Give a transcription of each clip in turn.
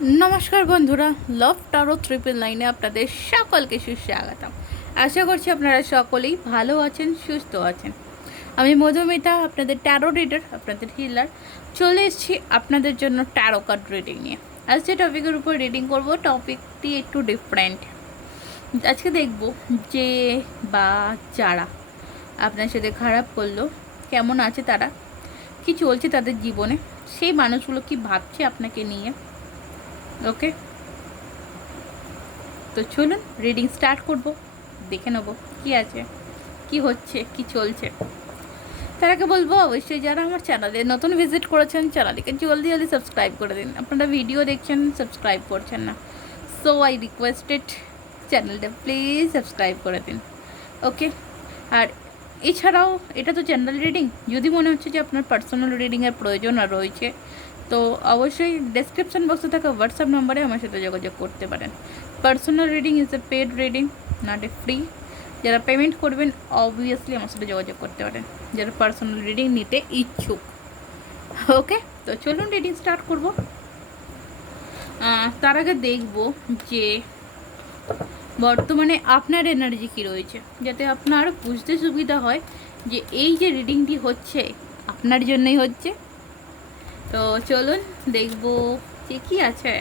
নমস্কার বন্ধুরা love Taro triple লাইনে আপনাদের সকলকে সুস্বাগতম। আশা করছি আপনারা সকলেই ভালো আছেন, সুস্থ আছেন। আমি মধুমিতা, আপনাদের ট্যারো রিডার আপনাদের হিলার চলে এসেছি আপনাদের জন্য ট্যারো কার্ড রিডিং নিয়ে। আজ যে টপিকের উপর রিডিং করব টপিকটি একটু ডিফারেন্ট আজকে দেখব যে বা যারা আপনার সাথে খারাপ করল, কেমন আছে তারা, কি চলছে তাদের জীবনে, সেই মানুষগুলো কি ভাবছে আপনাকে নিয়ে ওকে তো চলুন রিডিং স্টার্ট করব, দেখে নেব কি আছে, কি হচ্ছে, কি চলছে। তার আগে বলব, অবশ্যই যারা আমার চ্যানেলে নতুন ভিজিট করেছেন চ্যানেলটিকে জলদি জলদি সাবস্ক্রাইব করে দিন। আপনারা ভিডিও দেখছেন সাবস্ক্রাইব করছেন না। সো আই রিকোয়েস্টেড চ্যানেলটা প্লিজ সাবস্ক্রাইব করে দিন। ওকে আর এছাড়াও, এটা তো জেনারেল রিডিং যদি মনে হচ্ছে যে আপনার পার্সোনাল রিডিংয়ের প্রয়োজন রয়েছে তো অবশ্যই ডেসক্রিপশন বক্সে থাকা হোয়াটসঅ্যাপ নম্বরে আমার সাথে যোগাযোগ করতে পারেন। Personal reading is a paid reading not a free যারা পেমেন্ট করবেন অবভিয়াসলি আমার সাথে যোগাযোগ করতে পারেন। যারা পার্সোনাল রিডিং নিতে ইচ্ছুক। ওকে তো চলুন রিডিং স্টার্ট করব। তার আগে দেখব যে বর্তমানে আপনার এনার্জি কী রয়েছে। যাতে আপনার বুঝতে সুবিধা হয় যে এই যে রিডিংটি হচ্ছে, আপনার জন্যই হচ্ছে। তো চলুন দেখব যে কী আছে।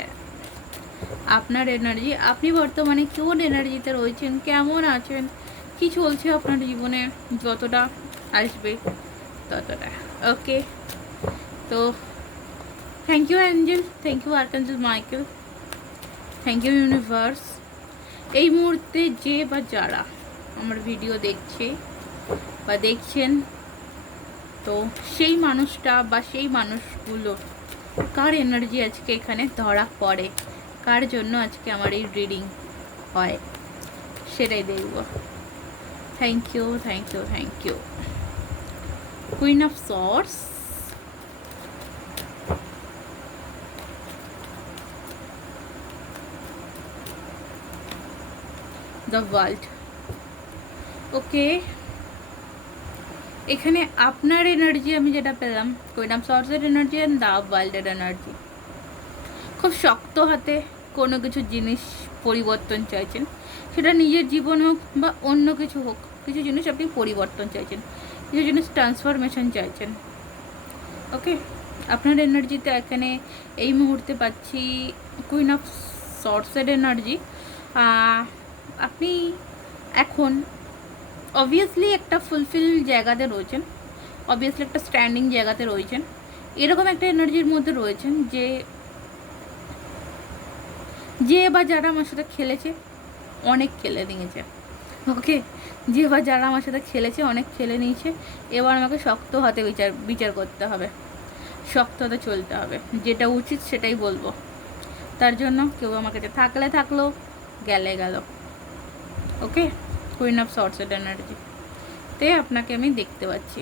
আপনার এনার্জি আপনি বর্তমানে কোন এনার্জিতে রয়েছেন, কেমন আছেন, কি চলছে আপনার জীবনে, যতটা আসবে ততটা। ওকে তো thank you angel thank you archangel Michael thank you universe এই মুহূর্তে যে বা যারা আমার ভিডিও দেখছে বা দেখছেন তো সেই মানুষটা বা সেই মানুষগুলো কার এনার্জি আজকে এখানে ধরা পড়ে? কার জন্য আজকে আমার এই রিডিং হয়? সেটাই দেখব। Thank you thank you thank you queen of swords the world okay এখানে আপনার এনার্জি আমি যেটা পেলাম কুইনাম সর্সের এনার্জি অ্যান্ড দ্য ওয়ার্ল্ডের এনার্জি খুব শক্ত হাতে কোনো কিছু জিনিস পরিবর্তন চাইছেন। সেটা নিজের জীবন হোক বা অন্য কিছু হোক, কিছু জিনিস আপনি পরিবর্তন চাইছেন। কিছু জিনিস ট্রান্সফরমেশন চাইছেন। ওকে আপনার এনার্জিতে এখানে এই মুহূর্তে পাচ্ছি কুইন অফ সর্সের এনার্জি আপনি এখন অবভিয়াসলি একটা ফুলফিল জায়গাতে রয়েছেন অবভিয়াসলি একটা স্ট্যান্ডিং জায়গাতে রয়েছেন। এরকম একটা এনার্জির মধ্যে রয়েছেন যে যে বা যারা আমার সাথে খেলেছে, অনেক খেলে নিয়েছে। ওকে? যে বা যারা আমার সাথে খেলেছে, অনেক খেলে নিয়েছে। এবার আমাকে শক্ত হাতে বিচার বিচার করতে হবে। শক্ত হাতে চলতে হবে। যেটা উচিত সেটাই বলব। তার জন্য কেউ আমার কাছে থাকলে থাকল, গেলে গেল। ওকে? কুইন অফ সর্টসেড এনার্জি তে আপনাকে আমি দেখতে পাচ্ছি।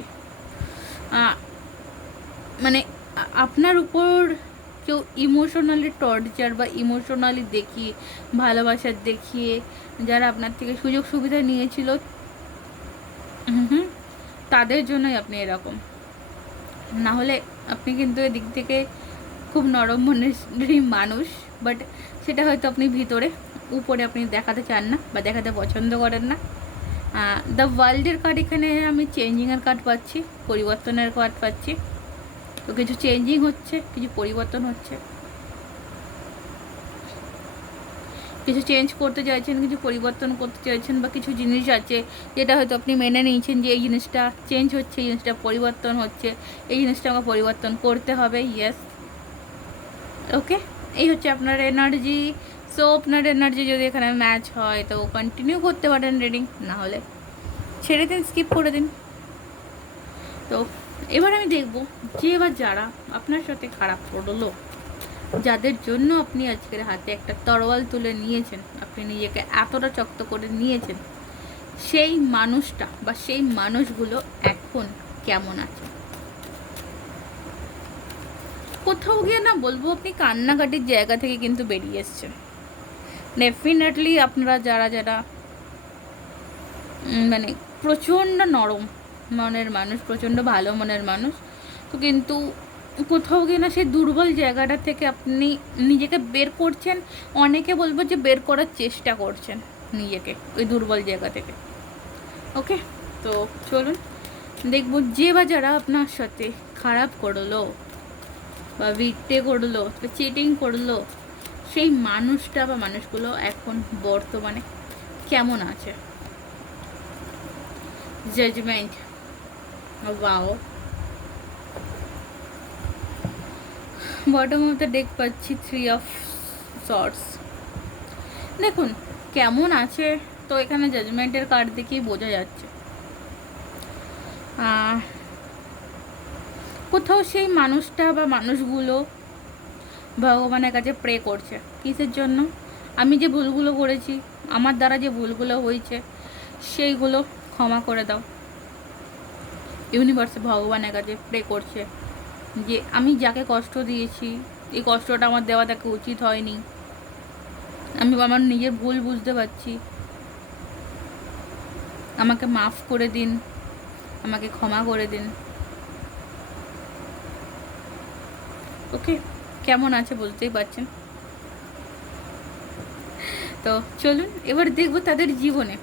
মানে আপনার উপর কেউ ইমোশনালি টর্চার বা ইমোশনালি দেখিয়ে ভালোবাসার দেখিয়ে যারা আপনার থেকে সুযোগ সুবিধা নিয়েছিল, হুম তাদের জন্যই আপনি এরকম। না হলে আপনি কিন্তু এদিক থেকে খুব নরম মনেরই মানুষ বাট সেটা হয়তো আপনি ভিতরে উপরে আপনি দেখাতে চান না বা দেখাতে পছন্দ করেন না। দ্য ওয়ার্ল্ডের কার্ড এখানে আমি চেঞ্জিংয়ের কার্ড পাচ্ছি, পরিবর্তনের কার্ড পাচ্ছি। তো কিছু চেঞ্জিং হচ্ছে, কিছু পরিবর্তন হচ্ছে। কিছু চেঞ্জ করতে চাইছেন, কিছু পরিবর্তন করতে চাইছেন বা কিছু জিনিস আছে যেটা হয়তো আপনি মেনে নিয়েছেন যে এই জিনিসটা চেঞ্জ হচ্ছে, এই জিনিসটা পরিবর্তন হচ্ছে, এই জিনিসটা আমাকে পরিবর্তন করতে হবে ইয়েস ওকে এই হচ্ছে আপনার এনার্জি সো আপনার এনার্জি যদি এখানে ম্যাচ হয়, তো কন্টিনিউ করতে পারেন রিডিং না হলে ছেড়ে দিন স্কিপ করে দিন। তো, এবার আমি দেখব যে বা যারা আপনার সাথে খারাপ করল, যাদের জন্য আপনি আজকের হাতে একটা তরোয়াল তুলে নিয়েছেন, আপনি নিজেকে এতটা চক্ত করে নিয়েছেন, সেই মানুষটা বা সেই মানুষগুলো এখন কেমন আছে? কোথাও গিয়ে না বলব, আপনি কান্নাকাটির জায়গা থেকে কিন্তু বেরিয়ে এসছেন। ডেফিনেটলি আপনারা যারা যারা মানে প্রচণ্ড নরম মনের মানুষ, প্রচণ্ড ভালো মনের মানুষ, তো কিন্তু কোথাও গিয়ে না সেই দুর্বল জায়গাটা থেকে আপনি নিজেকে বের করছেন, অনেকে বলব যে বের করার চেষ্টা করছেন নিজেকে, ওই দুর্বল জায়গা থেকে। ওকে তো চলুন, দেখব যে বা যারা আপনার সাথে খারাপ করল বা বিটে করল বা চিটিং করল সেই মানুষটা বা মানুষগুলো এখন বর্তমানে কেমন আছে? Judgement wow bottom of the deck পাচ্ছি থ্রি অফ শর্টস দেখুন, কেমন আছে তো এখানে জাজমেন্টের কার্ড দেখেই বোঝা যাচ্ছে। কোথাও সেই মানুষটা বা মানুষগুলো ভগবানের কাছে প্রে করছে। কিসের জন্য? আমি যে ভুলগুলো করেছি, আমার দ্বারা যে ভুলগুলো হয়েছে, সেইগুলো ক্ষমা করে দাও। ইউনিভার্সে ভগবানের কাছে প্রে করছে যে, আমি যাকে কষ্ট দিয়েছি, এই কষ্টটা আমার দেওয়া তাকে উচিত হয়নি। আমি আমার নিজের ভুল বুঝতে পারছি। আমাকে মাফ করে দিন, আমাকে ক্ষমা করে দিন। ওকে কেমন আছে বলতেই পারছেন? তো চলুন, এবার দেখব তাদের জীবনে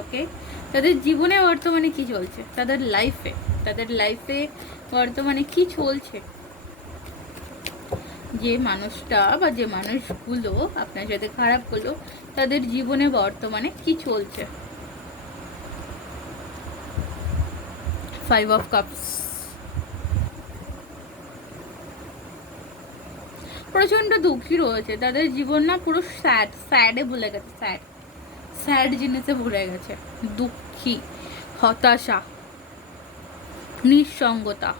ওকে তাদের জীবনে বর্তমানে কি চলছে? তাদের লাইফে তাদের লাইফে বর্তমানে কি চলছে? যে মানুষটা বা যে মানুষগুলো আপনার সাথে খারাপ করল, তাদের জীবনে বর্তমানে কি চলছে? ফাইভ অফ কাপস প্রচণ্ড দুঃখী রয়েছে। তাদের জীবন না পুরো স্যাড স্যাডে ভুলে গেছে স্যাড স্যাড জিনিসে ভুলে গেছে। দুঃখী, হতাশা, নিঃসঙ্গতা,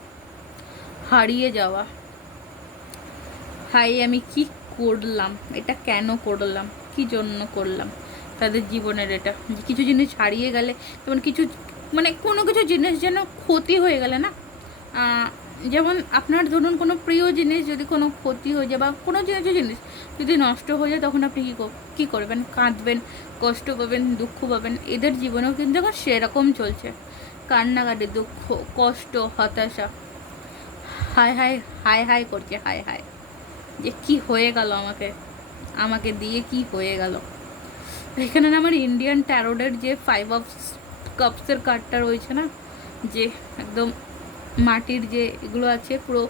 হারিয়ে যাওয়া। হাই আমি কি করলাম? এটা কেন করলাম? কি জন্য করলাম? তাদের জীবনের এটা। কিছু জিনিস হারিয়ে গেলে, যেমন কিছু মানে কোনো কিছু জিনিস যেন ক্ষতি হয়ে গেলে না যেমন আপনার ধরুন কোনো প্রিয় জিনিস যদি কোনো ক্ষতি হয়ে যায় বা কোনো কিছু জিনিস যদি নষ্ট হয়ে যায়, তখন আপনি কী কী করবেন? কাঁদবেন, কষ্ট পাবেন, দুঃখ পাবেন, এদের জীবনেও কিন্তু এখন সেরকম চলছে। কান্নাকাটি, দুঃখ, কষ্ট, হতাশা। হায় হায় হায় হায় করছে, হায় হায়। যে কি হয়ে গেল আমাকে? আমাকে দিয়ে কি হয়ে গেল? এখানে আমার ইন্ডিয়ান ট্যারোডের যে ফাইভ অফ কাপসের কার্ডটা রয়েছে না, যে একদম মাটির যে এগুলো আছে পুরো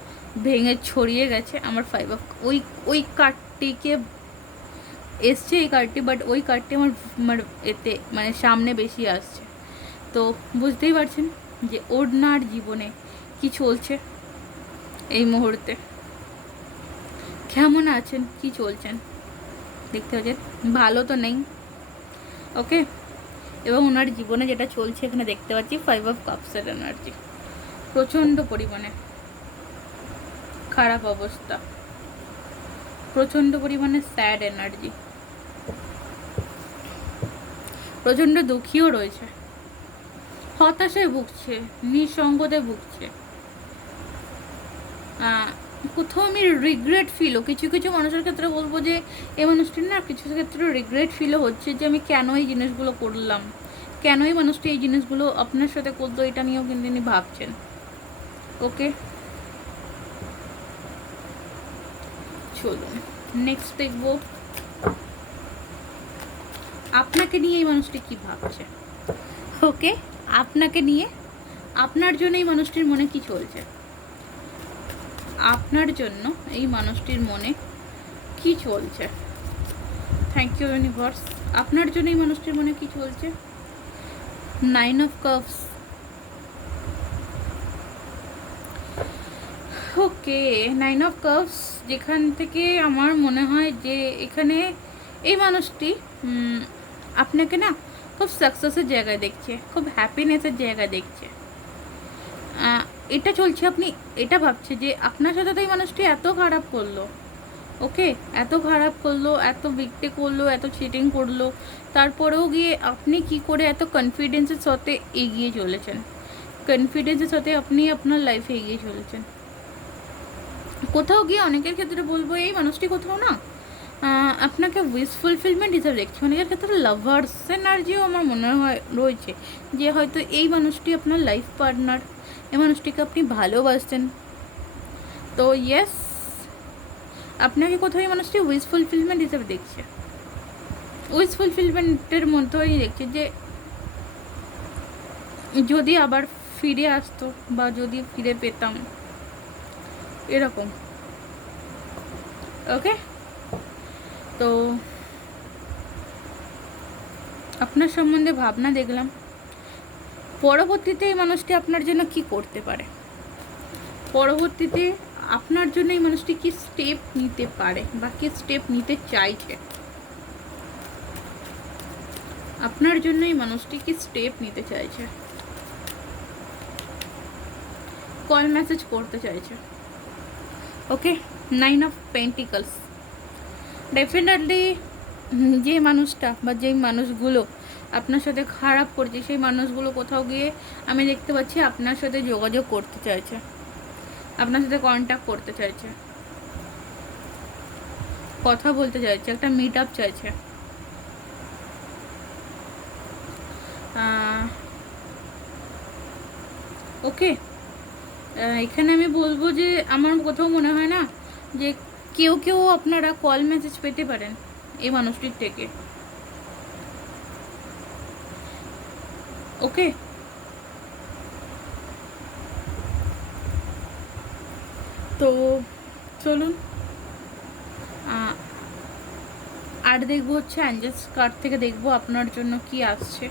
ভেঙে ছড়িয়ে গেছে আমার ফাইভ অফ ওই ওই কার্ডটিকে এসছে এই কার্ডটি বাট ওই কার্ডটি আমার আমার এতে মানে সামনে বেশি আসছে। তো বুঝতেই পারছেন যে ওনার জীবনে কি চলছে এই মুহূর্তে। কেমন আছেন, কি চলছেন? দেখতে পাচ্ছেন, ভালো তো নেই। ওকে এবং ওনার জীবনে যেটা চলছে এখানে দেখতে পাচ্ছি ফাইভ অফ কাপসের এনার্জি প্রচণ্ড পরিমাণে খারাপ অবস্থা। প্রচণ্ড পরিমাণে স্যাড এনার্জি প্রচণ্ড দুঃখীও রয়েছে। হতাশায় ভুগছে নিঃসঙ্গতে ভুগছে। কোথাও আমি রিগ্রেট ফিলও কিছু কিছু মানুষের ক্ষেত্রে বলব যে, এই মানুষটির না কিছু ক্ষেত্রে রিগ্রেট ফিলও হচ্ছে যে, আমি কেন এই জিনিসগুলো করলাম? কেন এই মানুষটি এই জিনিসগুলো আপনার সাথে করতো এটা নিয়েও কিন্তু তিনি ভাবছেন। ওকে চলুন নেক্সট দেখব। আপনাকে নিয়ে এই মানুষটি কি ভাবছে? ওকে আপনাকে নিয়ে আপনার জন্য এই মানুষটির মনে কি চলছে? আপনার জন্য এই মানুষটির মনে কি চলছে? থ্যাংক ইউ ইউনিভার্স আপনার জন্য এই মানুষটির মনে কি চলছে? Nine of cups okay nine of cups যেখান থেকে আমার মনে হয় যে এখানে এই মানুষটি আপনাকে না খুব সাকসেসের জায়গায় দেখছে, খুব হ্যাপিনেসের জায়গায় দেখছে। এটা চলছে আপনি এটা ভাবছে যে আপনার সাথে তো এই মানুষটি এত খারাপ করল, ওকে? এত খারাপ করল, এত বিকটে করল, এত চিটিং করল, তারপরেও গিয়ে আপনি কি করে এত কনফিডেন্সের সাথে এগিয়ে চলেছেন? কনফিডেন্সের সাথে আপনি আপনার লাইফে এগিয়ে চলেছেন। কোথাও গিয়ে অনেকের ক্ষেত্রে বলব, এই মানুষটি কোথাও না আপনাকে উইস ফুলফিলমেন্ট হিসাবে দেখছি অনেকের ক্ষেত্রে লাভার্স এনার্জিও আমার মনে হয় রয়েছে যে হয়তো এই মানুষটি আপনার লাইফ পার্টনার এই মানুষটিকে আপনি ভালোবাসতেন। তো ইয়েস আপনাকে কোথাও এই মানুষটি উইস ফুলফিলমেন্ট হিসাবে দেখছে। উইস ফুলফিলমেন্টের মধ্যেই দেখছে যে যদি আবার ফিরে আসতো বা যদি ফিরে পেতাম এরকম। ওকে তো আপনার সম্বন্ধে ভাবনা দেখলাম পরবর্তীতে এই মানুষটি আপনার জন্য কি করতে পারে? পরবর্তীতে আপনার জন্য এই মানুষটি কি স্টেপ নিতে পারে বা কি স্টেপ নিতে চাইছে? আপনার জন্য এই মানুষটি কি স্টেপ নিতে চাইছে? কল মেসেজ করতে চাইছে। Okay nine of pentacles definitely যে মানুষটা বা যেই মানুষগুলো আপনার সাথে খারাপ করছে, সেই মানুষগুলো কোথাও গিয়ে আমি দেখতে পাচ্ছি আপনার সাথে যোগাযোগ করতে চাইছে। আপনার সাথে কন্ট্যাক্ট করতে চাইছে। কথা বলতে চাইছে, একটা মিট আপ চাইছে ওকে এখানে আমি বলব যে আমার কোথাও মনে হয় না যে কেউ কেউ আপনারা কল মেসেজ পেতে পারেন এই মানুষটির থেকে। ওকে তো চলুন আর দেখব হচ্ছে অ্যাঞ্জেলস কার্ড থেকে দেখব আপনার জন্য কি আসছে।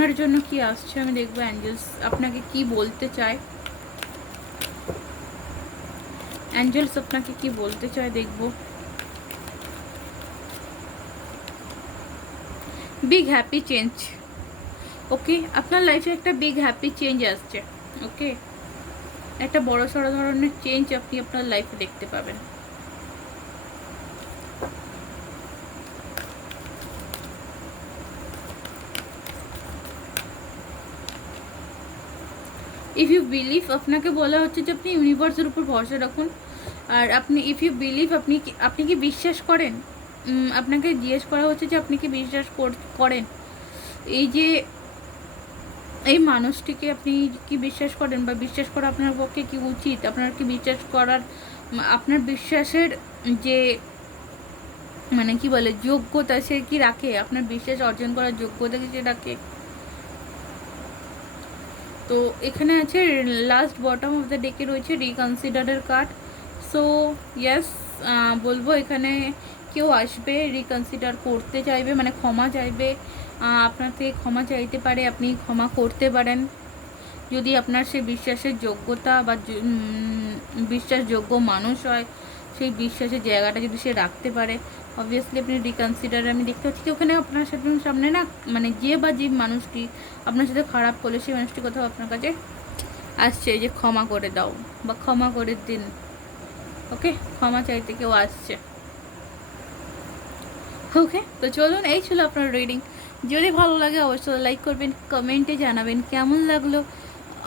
আপনার জন্য কি আসছে? আমি দেখব অ্যাঞ্জেলস আপনাকে কি বলতে চায়? অ্যাঞ্জেলস আপনাকে কি বলতে চায়? দেখব। বিগ হ্যাপি চেঞ্জ ওকে আপনার লাইফে একটা বিগ হ্যাপি চেঞ্জ আসছে। ওকে একটা বড় সড়ো ধরনের চেঞ্জ আপনি আপনার লাইফে দেখতে পাবেন। ইফ ইউ বিলিভ আপনাকে বলা হচ্ছে যে আপনি ইউনিভার্সের উপর ভরসা রাখুন। আর আপনি ইফ ইউ বিলিভ আপনি কি আপনি কি বিশ্বাস করেন? আপনাকে জিজ্ঞেস করা হচ্ছে যে আপনি কি বিশ্বাস কর- করেন? এই যে, এই মানুষটিকে আপনি কি বিশ্বাস করেন বা বিশ্বাস করা আপনার পক্ষে কি উচিত? আপনার কি বিশ্বাস করার, আপনার বিশ্বাসের যে মানে কি বলে, যোগ্যতা সে কি রাখে? আপনার বিশ্বাস অর্জন করার যোগ্যতা কি সে রাখে? তো এখানে আছে লাস্ট বটম অফ দ্য ডেকে রয়েছে রিকনসিডারের কার্ড সো ইয়েস বলব এখানে কেউ আসবে রিকনসিডার করতে চাইবে মানে ক্ষমা চাইবে। আপনার থেকে ক্ষমা চাইতে পারে, আপনি ক্ষমা করতে পারেন। যদি আপনার সেই বিশ্বাসের যোগ্যতা বা বিশ্বাসযোগ্য মানুষ হয় সেই বিশ্বাসের জায়গাটা যদি সে রাখতে পারে অবভিয়াসলি আপনি রিকনসিডার আমি দেখতে পাচ্ছি কি ওখানে আপনার সাথে সামনে না মানে যে বা যে মানুষটি আপনার সাথে খারাপ করলে সেই মানুষটি কোথাও আপনার কাছে আসছে যে ক্ষমা করে দাও বা ক্ষমা করে দিন। ওকে ক্ষমা চাইতে কেউ আসছে। ওকে তো চলুন, এই ছিল আপনার রিডিং যদি ভালো লাগে, অবশ্যই লাইক করবেন কমেন্টে জানাবেন কেমন লাগল।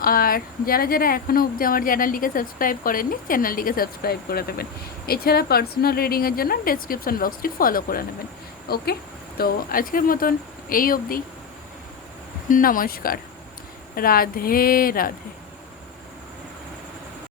আর যারা যারা এখনও অবধি আমার চ্যানেলটিকে সাবস্ক্রাইব করেননি, চ্যানেলটিকে সাবস্ক্রাইব করে দেবেন। এছাড়া পার্সোনাল রিডিংয়ের জন্য ডেসক্রিপশন বক্সটি ফলো করে নেবেন। ওকে তো আজকের মতন এই অবধি। নমস্কার। রাধে রাধে।